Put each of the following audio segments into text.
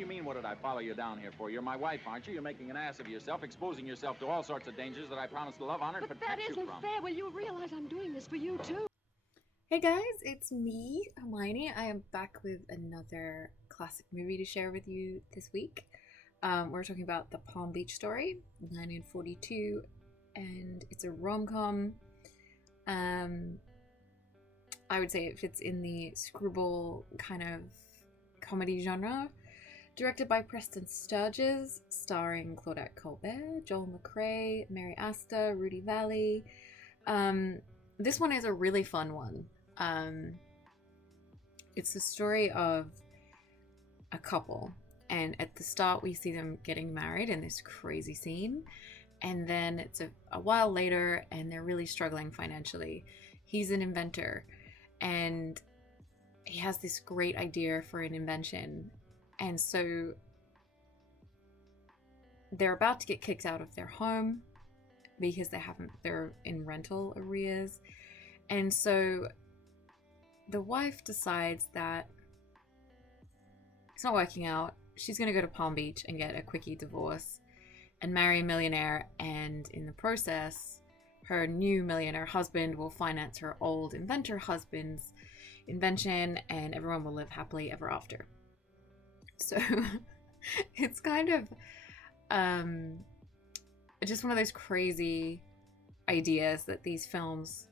do you mean, what did I follow you down here for? You're my wife, aren't you? You're making an ass of yourself, exposing yourself to all sorts of dangers that I promised to love, honor, and But protect that you isn't from. fair. Well, you realize I'm doing this for you, too. Hey guys, it's me, Hermione. I am back with another classic movie to share with you this week. We're talking about The Palm Beach Story, 1942, and it's a rom-com. I would say it fits in the screwball kind of comedy genre. Directed by Preston Sturges, starring Claudette Colbert, Joel McCrea, Mary Astor, Rudy Vallee. This one is a really fun one. It's the story of a couple, and at the start we see them getting married in this crazy scene, and then it's a while later and they're really struggling financially. He's an inventor and he has this great idea for an invention, and so they're about to get kicked out of their home because they're in rental arrears. And so the wife decides that it's not working out. She's going to go to Palm Beach and get a quickie divorce and marry a millionaire, and in the process her new millionaire husband will finance her old inventor husband's invention, and everyone will live happily ever after. So it's kind of just one of those crazy ideas that these films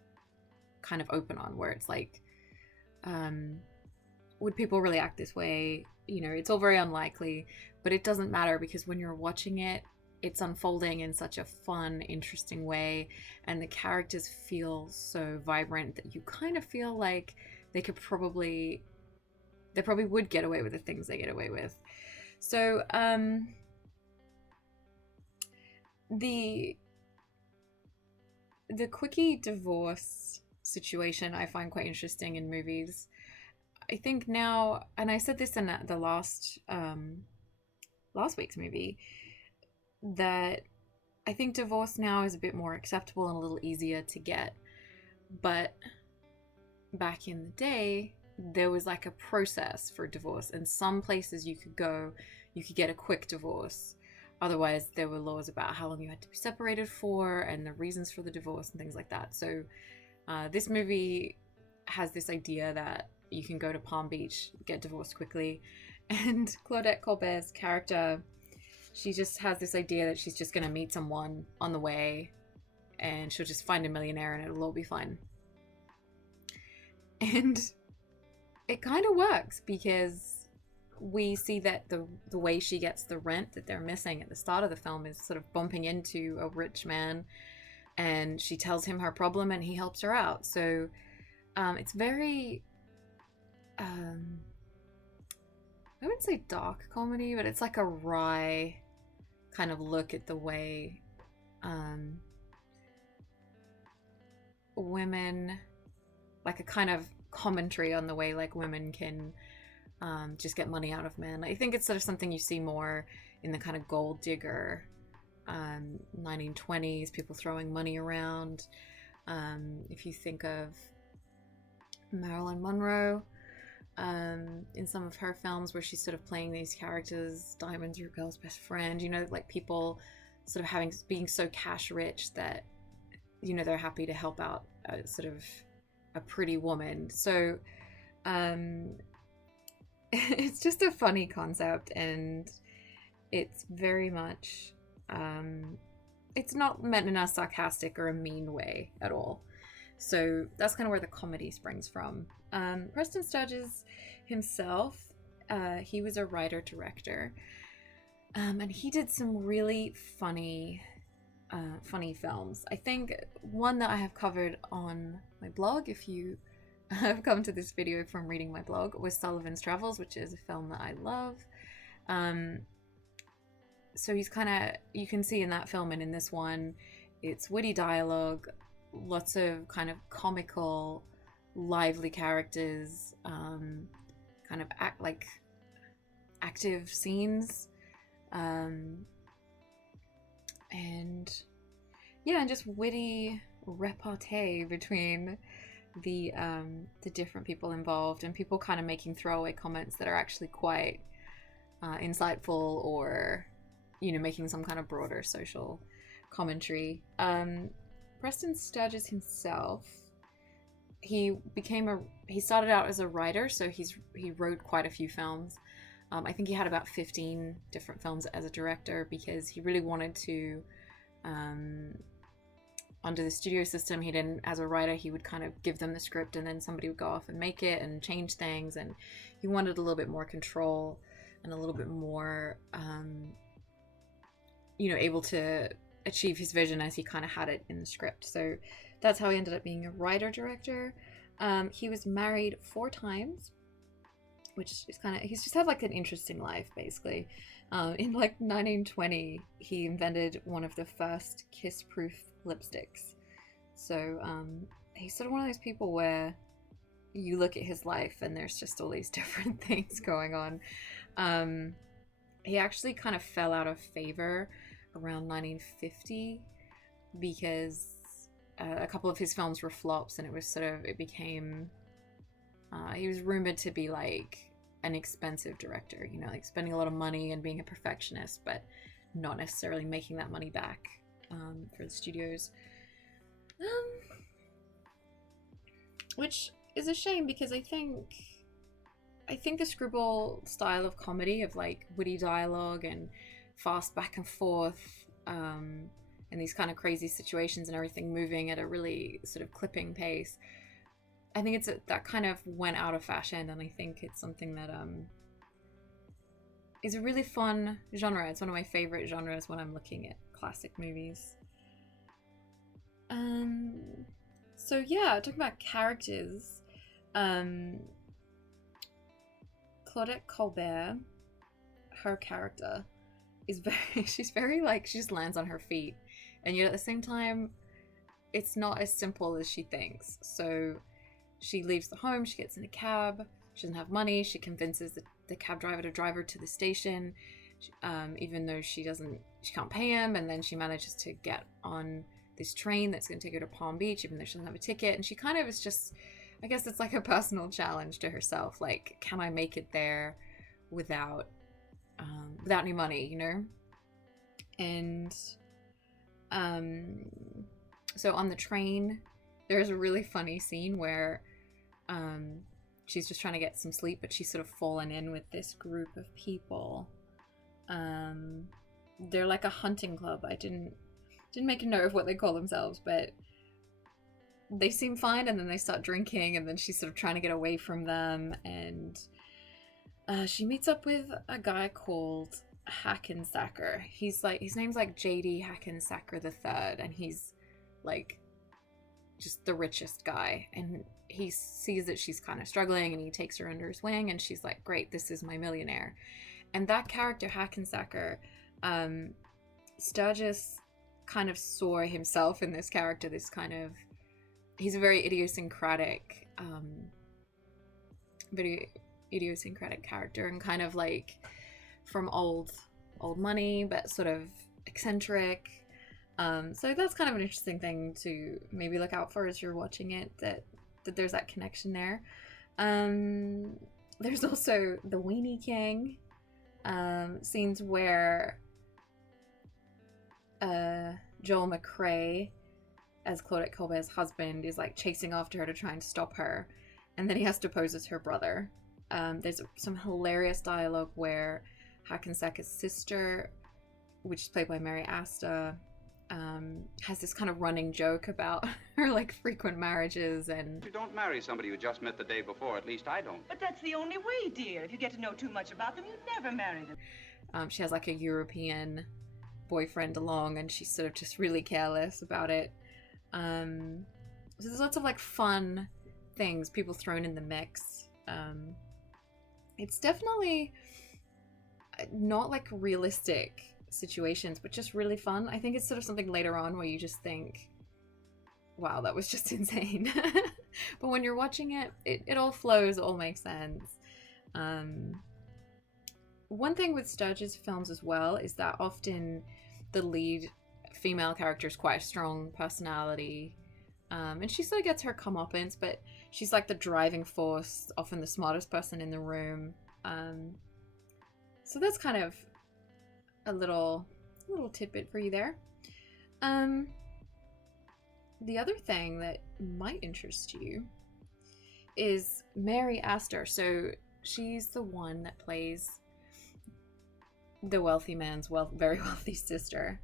kind of open on, where it's like, would people really act this way? You know, it's all very unlikely, but it doesn't matter because when you're watching it, it's unfolding in such a fun, interesting way, and the characters feel so vibrant that you kind of feel like they probably would get away with the things they get away with. So the quickie divorce situation I find quite interesting in movies. I think now, and I said this in the last week's movie, that I think divorce now is a bit more acceptable and a little easier to get. But back in the day, there was like a process for divorce, and some places you could go, you could get a quick divorce. Otherwise, there were laws about how long you had to be separated for and the reasons for the divorce and things like that. So this movie has this idea that you can go to Palm Beach, get divorced quickly, and Claudette Colbert's character, she just has this idea that she's just going to meet someone on the way and she'll just find a millionaire and it'll all be fine. And it kind of works because we see that the way she gets the rent that they're missing at the start of the film is sort of bumping into a rich man, and she tells him her problem and he helps her out. So it's very I wouldn't say dark comedy, but it's like a wry kind of look at the way women, like a kind of commentary on the way like women can just get money out of men. I think it's sort of something you see more in the kind of gold digger 1920s, people throwing money around. If you think of Marilyn Monroe, in some of her films where she's sort of playing these characters, Diamonds, your girl's best friend, you know, like people sort of being so cash rich that, you know, they're happy to help out sort of a pretty woman. So it's just a funny concept, and it's very much it's not meant in a sarcastic or a mean way at all. So that's kind of where the comedy springs from. Preston Sturges himself, he was a writer-director, and he did some really funny films. I think one that I have covered on my blog, if you have come to this video from reading my blog, was Sullivan's Travels, which is a film that I love. So he's kind of, you can see in that film and in this one, it's witty dialogue, lots of kind of comical, lively characters, kind of active scenes, and yeah, and just witty repartee between the different people involved, and people kind of making throwaway comments that are actually quite insightful or, you know, making some kind of broader social commentary. Preston Sturges himself, he started out as a writer, so he wrote quite a few films. I think he had about 15 different films as a director because he really wanted to, under the studio system, he didn't, as a writer, he would kind of give them the script and then somebody would go off and make it and change things, and he wanted a little bit more control and a little bit more, you know, able to achieve his vision as he kind of had it in the script. So that's how he ended up being a writer-director. He was married 4 times, which is kind of, he's just had like an interesting life, basically. In like 1920, he invented one of the first kiss-proof lipsticks. So he's sort of one of those people where you look at his life and there's just all these different things going on. He actually kind of fell out of favor around 1950 because a couple of his films were flops, and it became, he was rumored to be like an expensive director, you know, like spending a lot of money and being a perfectionist, but not necessarily making that money back for the studios. Which is a shame because I think the screwball style of comedy, of like witty dialogue and fast back and forth, and these kind of crazy situations and everything moving at a really sort of clipping pace, I think that kind of went out of fashion, and I think it's something that is a really fun genre. It's one of my favorite genres when I'm looking at classic movies. So yeah, talking about characters, Claudette Colbert, her character is she's very like, she just lands on her feet, and yet at the same time it's not as simple as she thinks. So she leaves the home, she gets in a cab, she doesn't have money, she convinces the cab driver to drive her to the station, even though she can't pay him, and then she manages to get on this train that's going to take her to Palm Beach, even though she doesn't have a ticket, and she kind of is just, I guess it's like a personal challenge to herself, like, can I make it there without any money, you know? And so on the train, there's a really funny scene where she's just trying to get some sleep, but she's sort of fallen in with this group of people. They're like a hunting club. I didn't make a note of what they call themselves, but they seem fine, and then they start drinking, and then she's sort of trying to get away from them, and she meets up with a guy called Hackensacker. His name's like J.D. Hackensacker III, and he's like just the richest guy, and he sees that she's kind of struggling, and he takes her under his wing, and she's like, great, this is my millionaire. And that character Hackensacker, Sturges kind of saw himself in this character, he's a very idiosyncratic character, and kind of like from old money, but sort of eccentric. So that's kind of an interesting thing to maybe look out for as you're watching it, that there's that connection there. There's also the Weenie King, scenes where Joel McCrea, as Claudette Colbert's husband, is like chasing after her to try and stop her, and then he has to pose as her brother. There's some hilarious dialogue where Hackensacker's sister, which is played by Mary Astor, has this kind of running joke about her like frequent marriages. And you don't marry somebody you just met the day before, at least I don't. But that's the only way, dear. If you get to know too much about them, you never marry them. She has like a European boyfriend along, and she's sort of just really careless about it. So there's lots of like fun things, people thrown in the mix. It's definitely not like realistic situations, but just really fun. I think it's sort of something later on where you just think, wow, that was just insane. But when you're watching it, it all flows, it all makes sense. One thing with Sturges films as well is that often the lead female character is quite a strong personality, and she sort of gets her comeuppance, but she's like the driving force, often the smartest person in the room. So that's kind of a little tidbit for you there. The other thing that might interest you is Mary Astor. So she's the one that plays the wealthy man's very wealthy sister.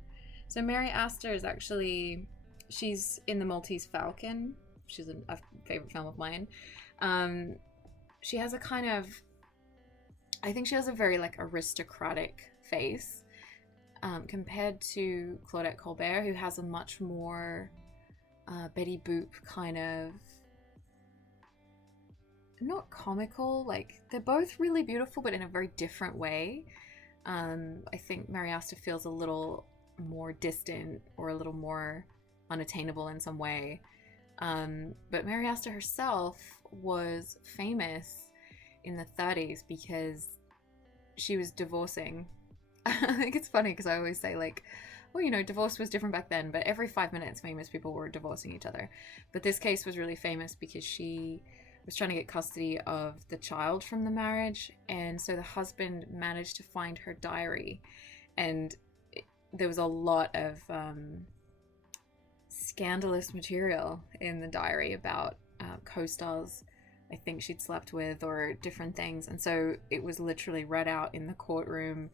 So Mary Astor is actually, she's in The Maltese Falcon, which is a favorite film of mine. She has a kind of, I think she has a very like aristocratic face compared to Claudette Colbert, who has a much more Betty Boop kind of, not comical, like they're both really beautiful but in a very different way. I think Mary Astor feels a little more distant or a little more unattainable in some way. But Mary Astor herself was famous in the 30s because she was divorcing. I think it's funny because I always say like, well, you know, divorce was different back then, but every 5 minutes famous people were divorcing each other. But this case was really famous because she was trying to get custody of the child from the marriage, and so the husband managed to find her diary, and there was a lot of scandalous material in the diary about co-stars I think she'd slept with or different things, and so it was literally read out in the courtroom.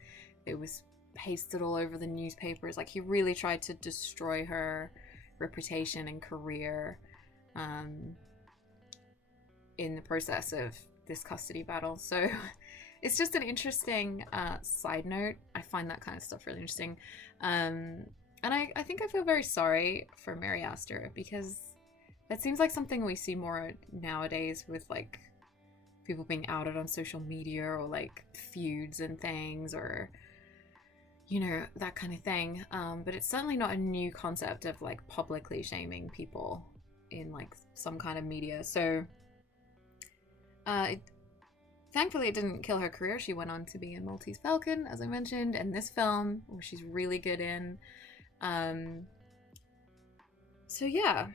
It was pasted all over the newspapers. Like, he really tried to destroy her reputation and career in the process of this custody battle. So it's just an interesting side note. I find that kind of stuff really interesting. And I think I feel very sorry for Mary Astor because that seems like something we see more nowadays with like people being outed on social media or like feuds and things, or you know, that kind of thing. But it's certainly not a new concept of like publicly shaming people in like some kind of media. So thankfully it didn't kill her career. She went on to be in Maltese Falcon, as I mentioned, and this film, which she's really good in. So yeah.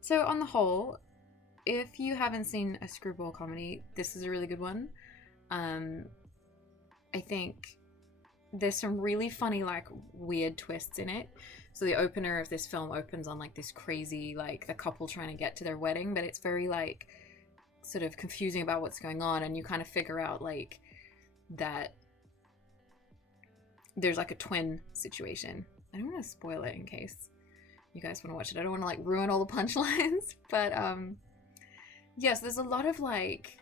So on the whole, if you haven't seen a screwball comedy, this is a really good one. I think there's some really funny, like, weird twists in it. So the opener of this film opens on, like, this crazy, like, the couple trying to get to their wedding, but it's very, like, sort of confusing about what's going on, and you kind of figure out, like, that there's, like, a twin situation. I don't want to spoil it in case you guys want to watch it. I don't want to, like, ruin all the punchlines, but, yes, there's a lot of, like,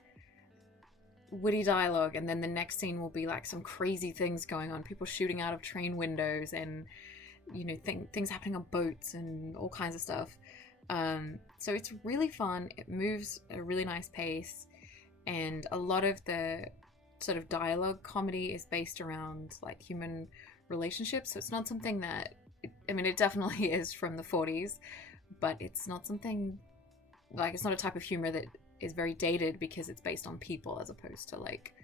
witty dialogue, and then the next scene will be like some crazy things going on, people shooting out of train windows, and you know, things happening on boats and all kinds of stuff. So it's really fun. It moves at a really nice pace, and a lot of the sort of dialogue comedy is based around like human relationships. So it's not something that I mean, it definitely is from the 40s, but it's not something like, it's not a type of humor that is very dated because it's based on people as opposed to like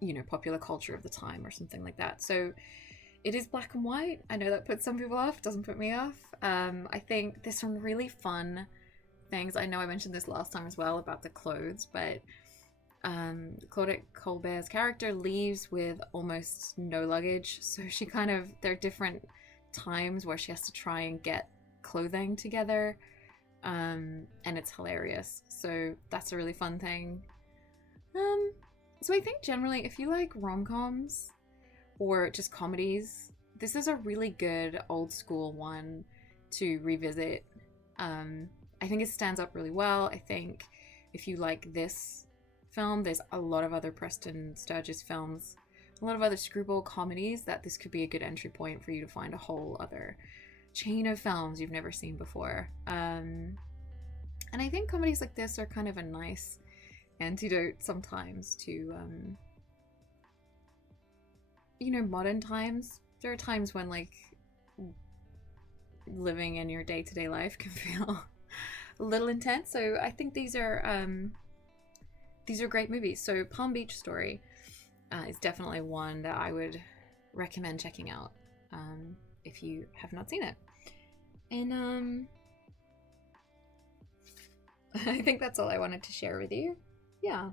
you know, popular culture of the time or something like that. So it is black and white. I know that puts some people off, doesn't put me off. I think there's some really fun things. I know I mentioned this last time as well about the clothes, but Claudette Colbert's character leaves with almost no luggage, so she kind of, there are different times where she has to try and get clothing together, and it's hilarious. So that's a really fun thing. So I think generally if you like rom-coms or just comedies, this is a really good old school one to revisit. I think it stands up really well. I think if you like this film, there's a lot of other Preston Sturges films, a lot of other screwball comedies that this could be a good entry point for you to find a whole other chain of films you've never seen before. And I think comedies like this are kind of a nice antidote sometimes to you know, modern times. There are times when like living in your day-to-day life can feel a little intense, so I think these are great movies. So Palm Beach Story is definitely one that I would recommend checking out if you have not seen it. And I think that's all I wanted to share with you. Yeah.